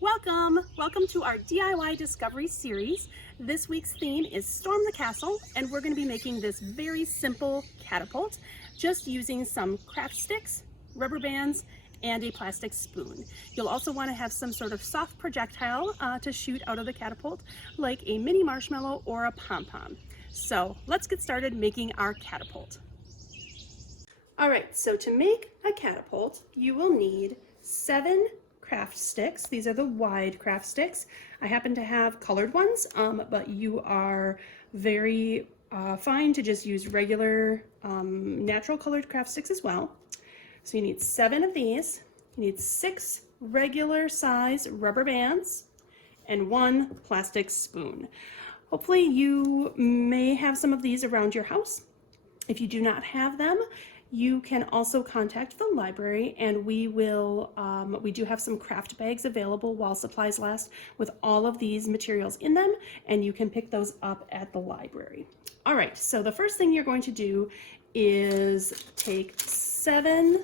Welcome to our DIY Discovery series. This week's theme is Storm the Castle, and we're going to be making this very simple catapult just using some craft sticks, rubber bands, and a plastic spoon. You'll also want to have some sort of soft projectile to shoot out of the catapult, like a mini marshmallow or a pom-pom. So let's get started making our catapult. All right, so to make a catapult, you will need 7 craft sticks. These are the wide craft sticks. I happen to have colored ones, but you are very fine to just use regular natural colored craft sticks as well. So you need 7 of these. You need 6 regular size rubber bands and 1 plastic spoon. Hopefully you may have some of these around your house. If you do not have them, you can also contact the library, and we do have some craft bags available while supplies last with all of these materials in them, and you can pick those up at the library. All right, so the first thing you're going to do is take 5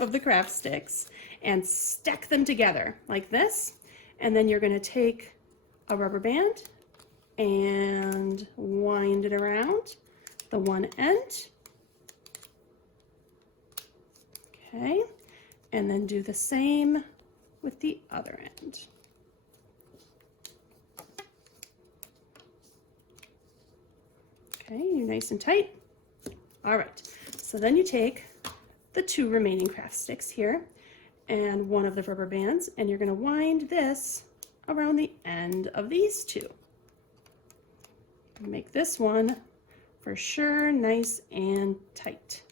of the craft sticks and stack them together like this, and then you're going to take a rubber band and wind it around the one end. Okay, and then do the same with the other end. Okay, you're nice and tight. All right, so then you take the 2 remaining craft sticks here and 1 of the rubber bands, and you're going to wind this around the end of these 2. Make this one for sure nice and tight.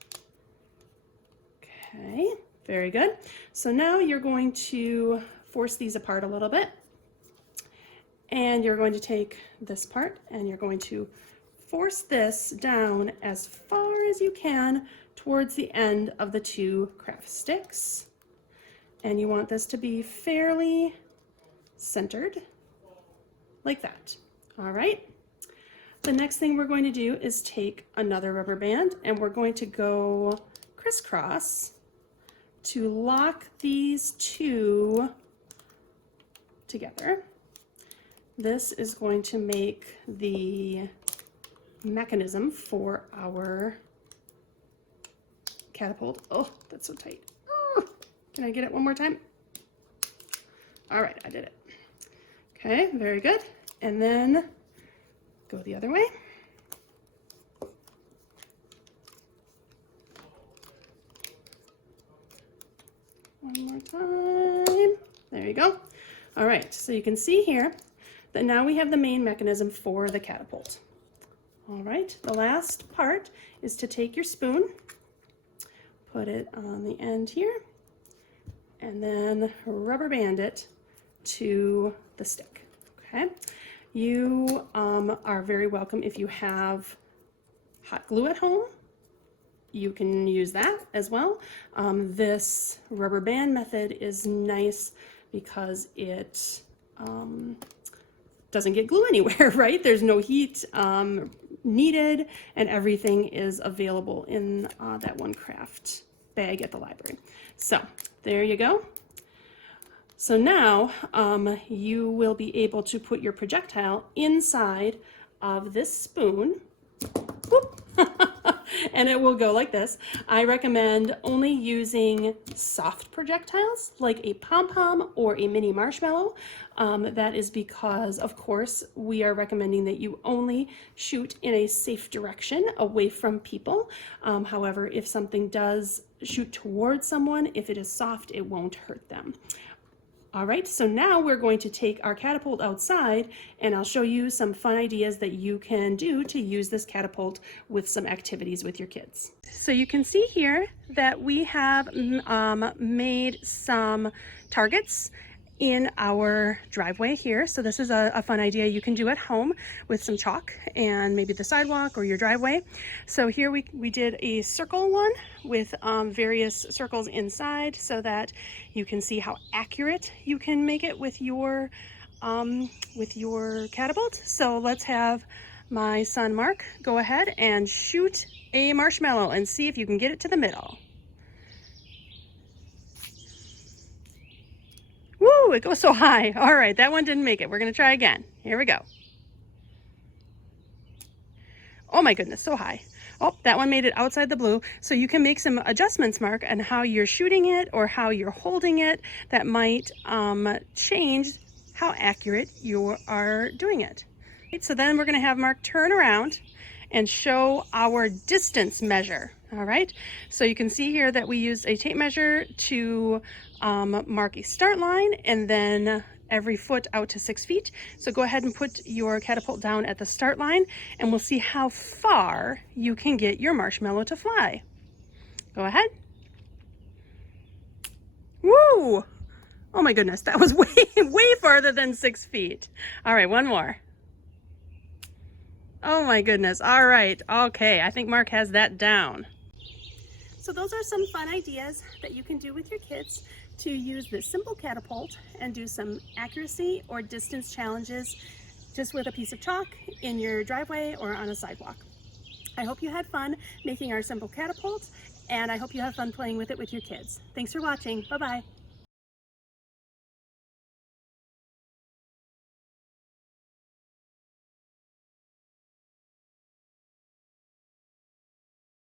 Okay, very good. So now you're going to force these apart a little bit, and you're going to take this part and you're going to force this down as far as you can towards the end of the 2 craft sticks, and you want this to be fairly centered like that. All right. The next thing we're going to do is take another rubber band, and we're going to go crisscross to lock these 2 together. This is going to make the mechanism for our catapult. Oh, that's so tight. Oh, can I get it one more time? All right, I did it. Okay, very good. And then go the other way. One more time. There you go. All right, so you can see here that now we have the main mechanism for the catapult. All right, the last part is to take your spoon, put it on the end here, and then rubber band it to the stick. Okay. You are very welcome if you have hot glue at home. You can use that as well. This rubber band method is nice because it doesn't get glue anywhere, right? There's no heat needed, and everything is available in that one craft bag at the library. So there you go. So now you will be able to put your projectile inside of this spoon. Whoop. And it will go like this. I recommend only using soft projectiles like a pom-pom or a mini marshmallow. That is because, of course, we are recommending that you only shoot in a safe direction away from people. However, if something does shoot towards someone, if it is soft, it won't hurt them. All right, so now we're going to take our catapult outside, and I'll show you some fun ideas that you can do to use this catapult with some activities with your kids. So you can see here that we have made some targets in our driveway here. So this is a fun idea you can do at home with some chalk and maybe the sidewalk or your driveway. So here we did a circle one with various circles inside so that you can see how accurate you can make it with your catapult. So let's have my son Mark go ahead and shoot a marshmallow and see if you can get it to the middle. Woo, it goes so high. All right, that one didn't make it. We're gonna try again. Here we go. Oh my goodness, so high. Oh, that one made it outside the blue. So you can make some adjustments, Mark, on how you're shooting it or how you're holding it. That might change how accurate you are doing it. So then we're gonna have Mark turn around and show our distance measure. All right, so you can see here that we used a tape measure to mark a start line and then every foot out to 6 feet. So go ahead and put your catapult down at the start line and we'll see how far you can get your marshmallow to fly. Go ahead. Woo! Oh my goodness, that was way farther than 6 feet. All right, one more. Oh my goodness. All right. Okay. I think Mark has that down. So those are some fun ideas that you can do with your kids to use this simple catapult and do some accuracy or distance challenges just with a piece of chalk in your driveway or on a sidewalk. I hope you had fun making our simple catapult, and I hope you have fun playing with it with your kids. Thanks for watching. Bye-bye.